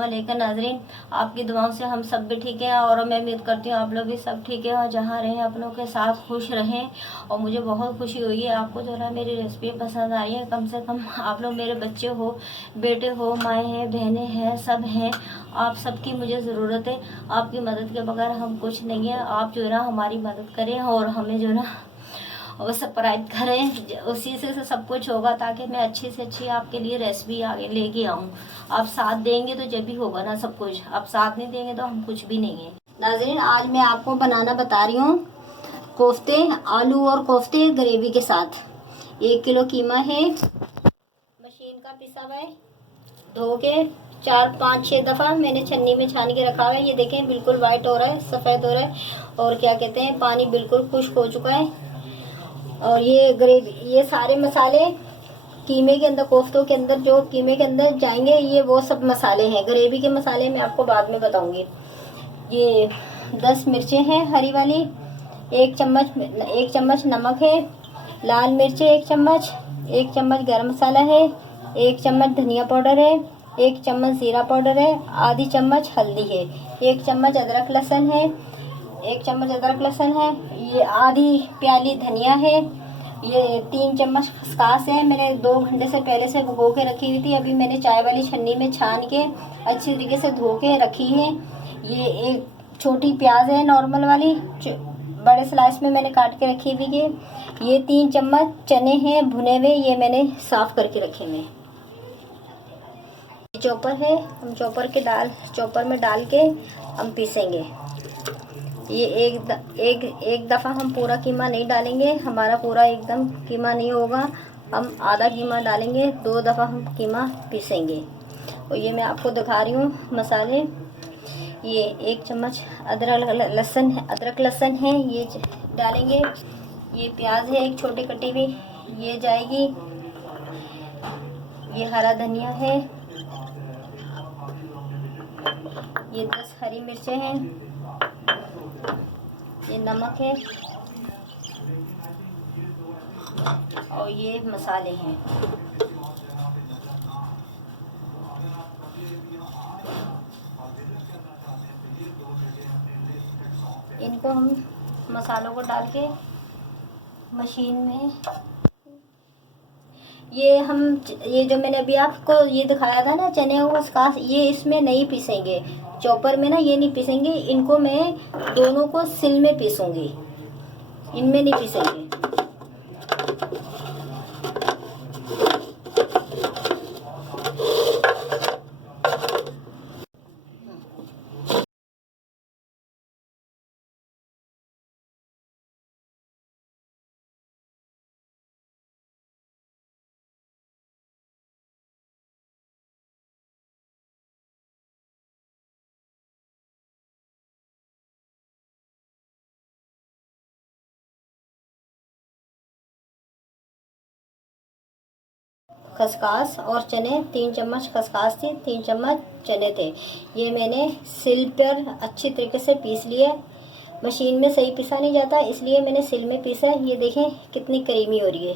वालेकुम नाज़रीन, आपकी दुआओं से हम सब भी ठीक हैं और मैं उम्मीद करती हूँ आप लोग भी सब ठीक है और जहाँ रहें अपनों के साथ खुश रहें। और मुझे बहुत खुशी हुई है आपको जो है मेरी रेसिपी पसंद आई है। कम से कम आप लोग मेरे बच्चे हो, बेटे हो, माएँ हैं, बहनें हैं, सब हैं। आप सबकी मुझे ज़रूरत है। आपकी मदद के बगैर हम कुछ नहीं है। आप जो है ना हमारी मदद करें और हमें जो है ना और सब्सक्राइब करें, उसी से सब कुछ होगा ताकि मैं अच्छी से अच्छी आपके लिए रेसिपी आगे लेके आऊँ। आप साथ देंगे तो जब भी होगा ना सब कुछ, आप साथ नहीं देंगे तो हम कुछ भी नहीं है। नाज़रीन, आज मैं आपको बनाना बता रही हूँ कोफ्ते, आलू और कोफ्ते ग्रेवी के साथ। 1 किलो कीमा है, मशीन का पिसा हुआ है, धो के 4 5 6 दफ़ा मैंने छन्नी में छान के रखा हुआ है। ये देखें बिल्कुल वाइट हो रहा है, सफ़ेद हो रहा है और क्या कहते हैं पानी बिल्कुल खुश्क हो चुका है। और ये ग्रेवी, ये सारे मसाले कीमे के अंदर, कोफ्तों के अंदर जो कीमे के अंदर जाएंगे, ये वो सब मसाले हैं। ग्रेवी के मसाले मैं आपको बाद में बताऊंगी। ये 10 मिर्चें हैं हरी वाली, 1 चम्मच नमक है, लाल मिर्चें 1 चम्मच, 1 चम्मच गरम मसाला है, 1 चम्मच धनिया पाउडर है, 1 चम्मच ज़ीरा पाउडर है, आधी चम्मच हल्दी है, 1 चम्मच अदरक लहसुन है, 1 चम्मच अदरक लहसुन है, ये आधी प्याली धनिया है, ये 3 चम्मच खसकास है। मैंने 2 घंटे से पहले से भिगो के रखी हुई थी। अभी मैंने चाय वाली छन्नी में छान के अच्छी तरीके से धो के रखी है। ये 1 छोटी प्याज है नॉर्मल वाली, बड़े स्लाइस में मैंने काट के रखी हुई है। ये 3 चम्मच चने हैं भुने हुए, ये मैंने साफ करके रखे हुए। चॉपर है, हम चॉपर में डाल के हम पीसेंगे। ये एक दफ़ा हम पूरा कीमा नहीं डालेंगे, हमारा पूरा एकदम कीमा नहीं होगा। हम आधा कीमा डालेंगे, 2 दफ़ा हम कीमा पीसेंगे। और ये मैं आपको दिखा रही हूँ मसाले। ये 1 चम्मच अदरक लहसुन है, ये डालेंगे। ये प्याज है 1 छोटी कटी हुई, ये जाएगी। ये हरा धनिया है, ये 10 हरी मिर्चें हैं, ये नमक है और ये मसाले हैं। इनको हम मसालों को डाल के मशीन में, ये जो मैंने अभी आपको ये दिखाया था ना चने और खसखस, ये इसमें नहीं पीसेंगे चॉपर में ना, ये नहीं पीसेंगे। इनको मैं दोनों को सिल में पीसूंगी, इनमें नहीं पीसेंगे। खसखस और चने, 3 चम्मच खसखस थी, 3 चम्मच चने थे। ये मैंने सिल पर अच्छी तरीके से पीस लिया। मशीन में सही पिसा नहीं जाता, इसलिए मैंने सिल में पीसा। ये देखें कितनी करीमी हो रही है,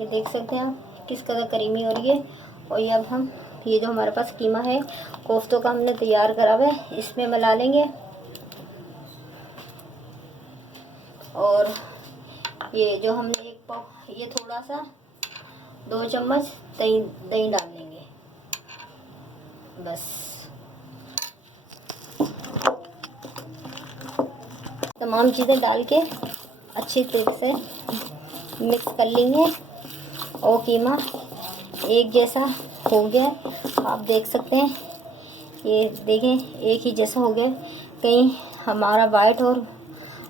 ये देख सकते हैं आप किस कदर करीमी हो रही है। और ये अब हम ये जो हमारे पास कीमा है कोफ्तों का हमने तैयार करा हुआ है, इसमें मिला लेंगे। और ये जो हमने ये थोड़ा सा 2 चम्मच दही डाल लेंगे बस। तमाम चीज़ें डाल के अच्छी तरह से मिक्स कर लेंगे और कीमा एक जैसा हो गया, आप देख सकते हैं। ये देखें एक ही जैसा हो गया, कहीं हमारा वाइट और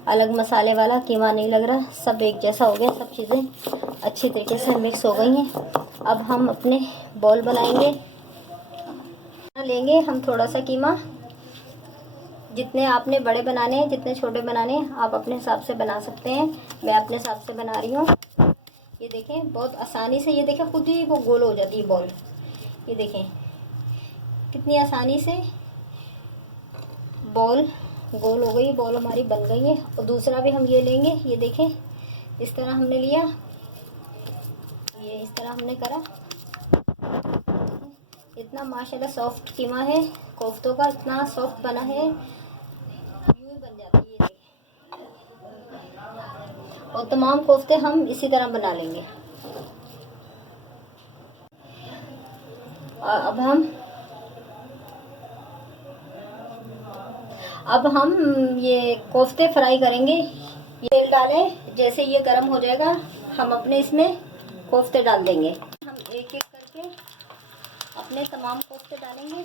अलग मसाले वाला कीमा नहीं लग रहा, सब एक जैसा हो गया। सब चीज़ें अच्छी तरीके से मिक्स हो गई हैं। अब हम अपने बॉल बनाएंगे, लेंगे हम थोड़ा सा कीमा। जितने आपने बड़े बनाने हैं, जितने छोटे बनाने हैं, आप अपने हिसाब से बना सकते हैं। मैं अपने हिसाब से बना रही हूँ। ये देखें बहुत आसानी से, ये देखें खुद ही वो गोल हो जाती है बॉल। ये देखें कितनी आसानी से बॉल गोल हो गई, बॉल हमारी बन गई है। और दूसरा भी हम ये लेंगे, ये देखें इस तरह हमने लिया, ये इस तरह हमने करा। इतना माशाल्लाह सॉफ्ट कीमा है कोफ्तों का, इतना सॉफ्ट बना है, यूं ही बन जाती है ये देखिए। और तमाम कोफ्ते हम इसी तरह बना लेंगे। अब हम ये कोफ्ते फ्राई करेंगे। ये तेल डालें, जैसे ये गर्म हो जाएगा हम अपने इसमें कोफ्ते डाल देंगे। हम एक एक करके अपने तमाम कोफ्ते डालेंगे।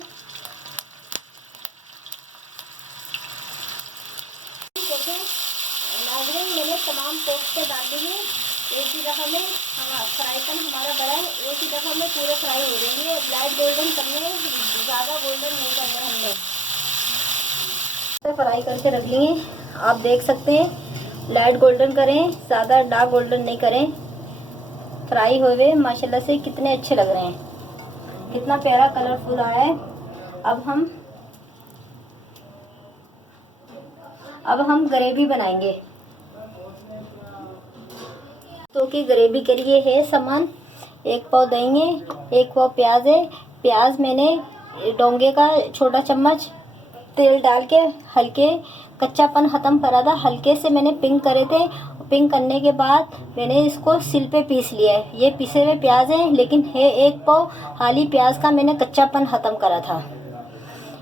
मैंने तमाम कोफ्ते डाल दिए एक ही दफ़ा में। हम फ्राई पैन हमारा बड़ा है, एक ही दफ़ा में पूरे फ्राई हो जाएंगे। लाइट गोल्डन करने, ज़्यादा गोल्डन नहीं करना हमने। फ्राई करके रख लिए, आप देख सकते हैं। लाइट गोल्डन करें, ज़्यादा डार्क गोल्डन नहीं करें। फ्राई हुए माशाल्लाह से कितने अच्छे लग रहे हैं, कितना प्यारा कलरफुल आया है। अब हम ग्रेवी बनाएंगे। तो की ग्रेवी के लिए है सामान, 1 पाव दही है, 1 पाव प्याज है। प्याज मैंने डोंगे का छोटा चम्मच तेल डाल के हल्के कच्चापन ख़त्म करा था, हल्के से मैंने पिंक करे थे। पिंक करने के बाद मैंने इसको सिल पे पीस लिया है। ये पिसे हुए प्याज हैं, लेकिन है 1 पाव हाली प्याज का मैंने कच्चापन ख़त्म करा था।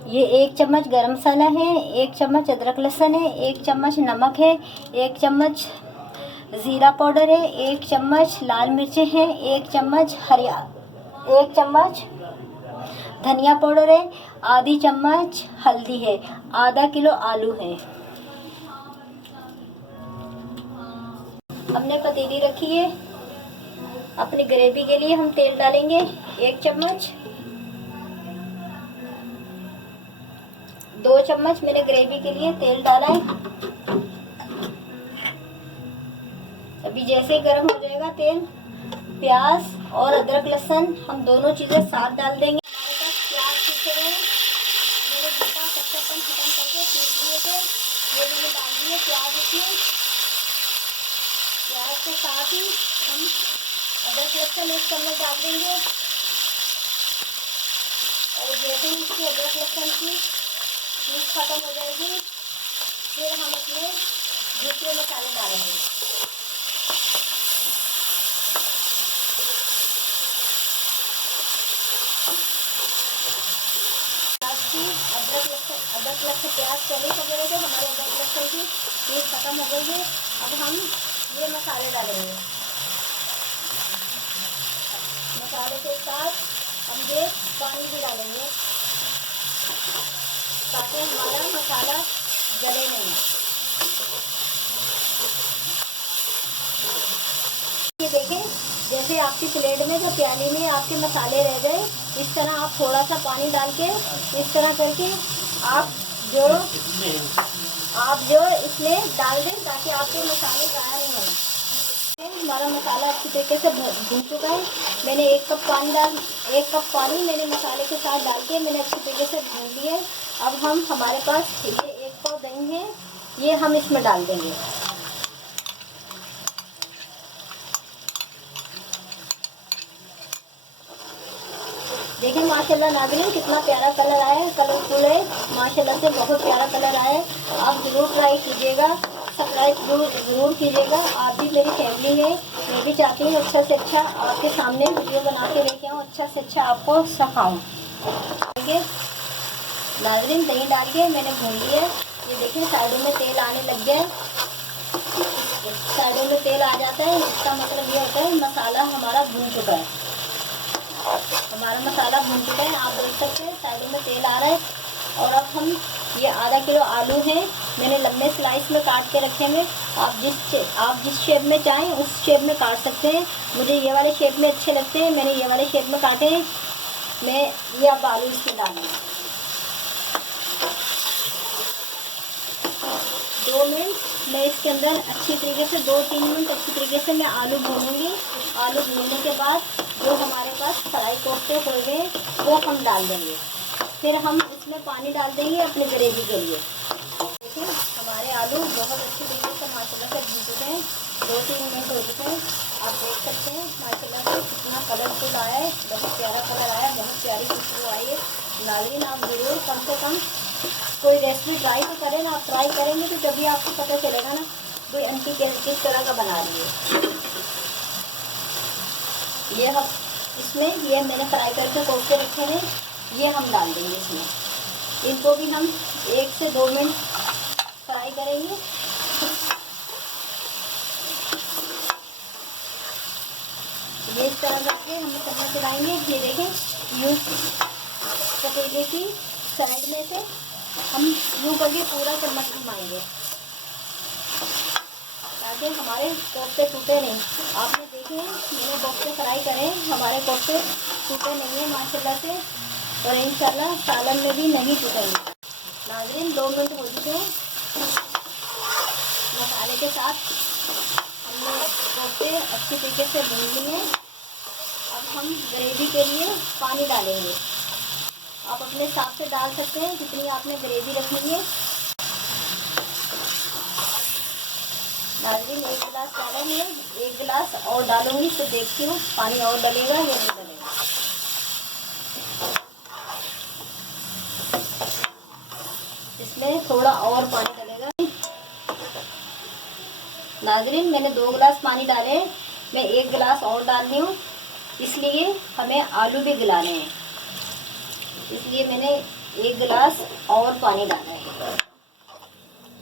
ये 1 चम्मच गरम मसाला है, 1 चम्मच अदरक लहसुन है, 1 चम्मच नमक है, 1 चम्मच ज़ीरा पाउडर है, 1 चम्मच लाल मिर्चें हैं, 1 चम्मच 1 चम्मच धनिया पाउडर है, आधी चम्मच हल्दी है, आधा किलो आलू है। हमने पतीली रखी है। अपनी ग्रेवी के लिए हम तेल डालेंगे 1 चम्मच, 2 चम्मच मैंने ग्रेवी के लिए तेल डाला है। अभी जैसे ही गर्म हो जाएगा तेल, प्याज और अदरक लहसुन हम दोनों चीज़ें साथ डाल देंगे। प्याज पीसे हुए मैंने जितना कच्चापन खत्म करके पीस लिए थे, ये मैंने डाल दिए प्याज इसमें। प्याज के साथ ही हम अदरक लहसुन 1 चम्मच डाल देंगे। और जैसे ही इसकी अदरक लहसुन की पीस खत्म हो जाएगी, फिर हम अपने दूसरे मसाले डालेंगे। अदरक लहसुन प्याज पहले हो गए थे, हमारे अदरक लहसुन की पीस खत्म हो गई है। अब हम ये मसाले डालेंगे। मसाले के साथ हम ये पानी भी डालेंगे ताकि हमारा मसाला जले नहीं। ये देखें, जैसे आपकी प्लेट में जो प्याली में आपके मसाले रह गए, इस तरह आप थोड़ा सा पानी डाल के इस तरह करके आप जो इसमें डाल दें ताकि आपके मसाले ज़्यादा नहीं हो। हमारा मसाला अच्छी तरीके से भून चुका है। मैंने 1 कप पानी मैंने मसाले के साथ डाल के मैंने अच्छी तरीके से भून लिया है। अब हम हमारे पास ये 1 पाव दही है, ये हम इसमें डाल देंगे। देखिए माशाल्लाह नाज़रीन कितना प्यारा कलर आया है, कलरफुल है माशाल्लाह से, बहुत प्यारा कलर आया है। आप ज़रूर ट्राई कीजिएगा, सब्सक्राइब ज़रूर कीजिएगा। आप भी मेरी फैमिली है, मैं भी चाहती हूँ अच्छा से अच्छा आपके सामने वीडियो बना के लेके आऊँ, अच्छा से अच्छा आपको सिखाऊँ। ठीक है नाज़रीन, दही डाल के मैंने भून लिया। ये देखें साइडों में तेल आने लग गया है। साइडों में तेल आ जाता है, इसका मतलब ये होता है मसाला हमारा भून चुका है। हमारा मसाला भून चुका है, आप देख सकते हैं साइडों में तेल आ रहा है। और अब हम ये आधा किलो आलू हैं, मैंने लंबे स्लाइस में काट के रखे हैं। आप जिस शेप में चाहें उस शेप में काट सकते हैं। मुझे ये वाले शेप में अच्छे लगते हैं, मैंने ये वाले शेप में काटे हैं। मैं ये अब आलू इसमें डालूँगी। 2 मिनट मैं इसके अंदर अच्छी तरीके से 2-3 मिनट अच्छी तरीके से मैं आलू भूनूंगी। आलू भूनने के बाद जो हमारे पास फ्राई कोफ्ते हुए हैं वो हम डाल देंगे। फिर हम इसमें पानी डाल देंगे अपनी ग्रेवी के लिए। देखिए हमारे हमारे आलू बहुत अच्छे तरीके से माशाल्लाह से भून चुके हैं, 2-3 मिनट हो चुके हैं। आप देख सकते हैं माशाल्लाह से कितना कलरफुल आया है, बहुत प्यारा कलर आया, बहुत प्यारी खुशबू आई है। नाज़रीन आप ज़रूर कम से कम कोई रेसिपी ट्राई तो करें ना। आप ट्राई करेंगे तो जब भी आपको पता चलेगा ना कोई आंटी किस तरह का बना रही है। ये हम इसमें ये मैंने फ्राई करके कोफ्ते रखे हैं, ये हम डाल देंगे इसमें। इनको भी हम 1 से 2 मिनट फ्राई करेंगे। ये इस तरह करके हम चम्मच चलाएंगे। ये देखें यूँ पतीले की साइड में से हम यूँ करके पूरा चम्मच घुमाएंगे ताकि हमारे कोफ्ते टूटे नहीं। आपने देखे हैं मैंने कोफ्ते फ्राई करें, हमारे कोफ्ते टूटे नहीं हैं माशाल्लाह से, और इंशाल्लाह सालन में भी नहीं टूटेंगे। नाज़रीन 2 मिनट हो चुके हैं। मसाले के साथ हमने कोफ्ते अच्छी तरीके से भून लिए हैं। अब हम ग्रेवी के लिए पानी डालेंगे। आप अपने हिसाब से डाल सकते हैं जितनी आपने ग्रेवी रखनी है। नाज़रीन 1 गिलास डाला है, 1 गिलास और डालूंगी, तो देखती हूँ पानी और डलेगा या नहीं डलेगा। इसमें थोड़ा और पानी डलेगा। नाज़रीन मैंने 2 गिलास पानी डाले हैं, मैं 1 गिलास और डाल रही हूँ, इसलिए हमें आलू भी गलाने हैं, इसलिए मैंने 1 गिलास और पानी डाला है।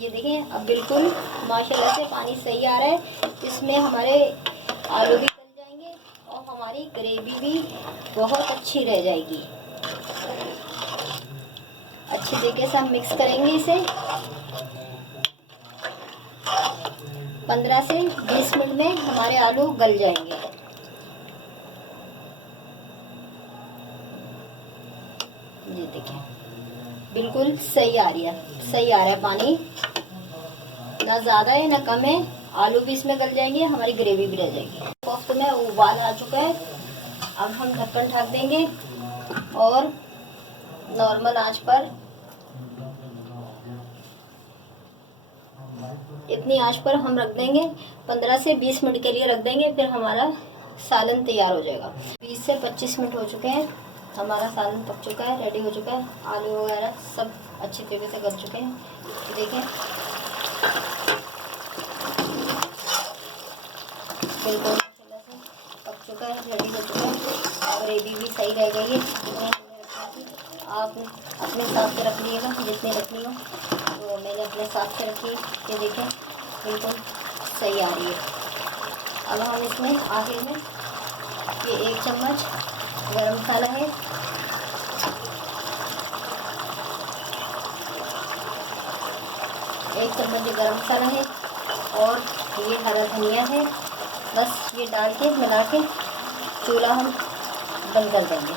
ये देखें अब बिल्कुल माशाल्लाह से पानी सही आ रहा है। इसमें हमारे आलू भी गल जाएंगे और हमारी ग्रेवी भी बहुत अच्छी रह जाएगी। अच्छी तरीके से हम मिक्स करेंगे इसे। 15 से 20 मिनट में हमारे आलू गल जाएंगे। ये देखें बिल्कुल सही आ रही है, सही आ रहा है पानी, ना ज़्यादा है ना कम है। आलू भी इसमें गल जाएंगे, हमारी ग्रेवी भी रह जाएगी। कोफ्ते में उबाल आ चुका है। अब हम ढक्कन ढक देंगे और नॉर्मल आंच पर, इतनी आंच पर हम रख देंगे। 15 से 20 मिनट के लिए रख देंगे, फिर हमारा सालन तैयार हो जाएगा। 20 से 25 मिनट हो चुके हैं, हमारा सालन पक चुका है, रेडी हो चुका है। आलू वगैरह सब अच्छी तरीके से गल चुके हैं। देखें बिल्कुल माशाल्लाह से पक चुका है, रेडी हो चुका है, और ग्रेवी भी सही रह गई है। आप अपने हिसाब से रख लीजिएगा जितनी रखनी हो, तो मैंने अपने हिसाब से रखी। ये देखें बिल्कुल सही आ रही है। अब हम इसमें आखिर में ये 1 चम्मच गरम मसाला है, एक चम्मच गरम मसाला है, और ये हरा धनिया है। बस ये डाल के मिला के चूल्हा हम बंद कर देंगे।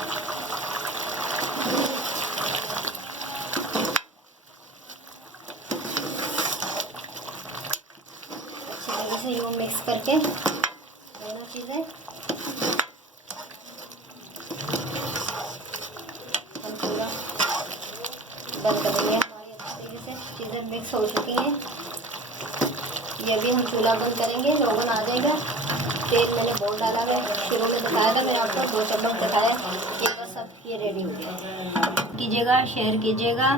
अच्छी तरीके से यूँ मिक्स करके दोनों चीज़ें हम चूल्हा बंद कर देंगे। हमारी अच्छी तरीके से चीज़ें मिक्स हो चुकी हैं। ये भी हम चूल्हा बंद करेंगे, रोगन आ जाएगा। तेल मैंने बहुत डाला है, शुरू में दिखाया था मैंने आपको, 2 चम्मच दिखाया। ये बस अब ये रेडी हो गया। कीजिएगा, शेयर कीजिएगा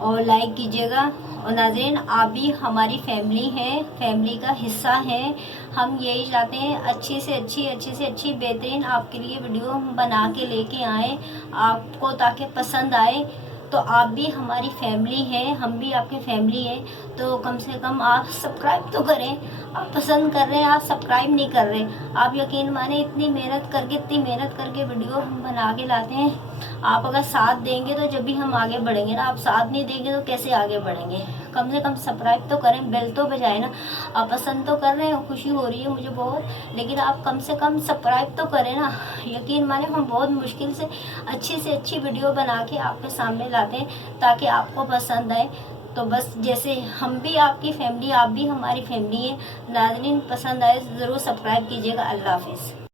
और लाइक कीजिएगा। और नाज़रीन आप भी हमारी फैमिली हैं, फैमिली का हिस्सा हैं। हम यही चाहते हैं अच्छी से अच्छी बेहतरीन आपके लिए वीडियो हम बना के लेके आएँ आपको, ताकि पसंद आए। तो आप भी हमारी फैमिली हैं, हम भी आपकी फैमिली हैं, तो कम से कम आप सब्सक्राइब तो करें। आप पसंद कर रहे हैं, आप सब्सक्राइब नहीं कर रहे। आप यकीन माने इतनी मेहनत करके वीडियो हम बना के लाते हैं। आप अगर साथ देंगे तो जब भी हम आगे बढ़ेंगे ना, आप साथ नहीं देंगे तो कैसे आगे बढ़ेंगे। कम से कम सब्सक्राइब तो करें, बेल तो बजाए ना। आप पसंद तो कर रहे हैं, खुशी हो रही है मुझे बहुत, लेकिन आप कम से कम सब्सक्राइब तो करें ना। यकीन माने हम बहुत मुश्किल से अच्छी वीडियो बना के आपके सामने लाते हैं ताकि आपको पसंद आए। तो बस जैसे हम भी आपकी फैमिली, आप भी हमारी फैमिली है। नाज़रीन पसंद आए ज़रूर सब्सक्राइब कीजिएगा। अल्लाह हाफिज़।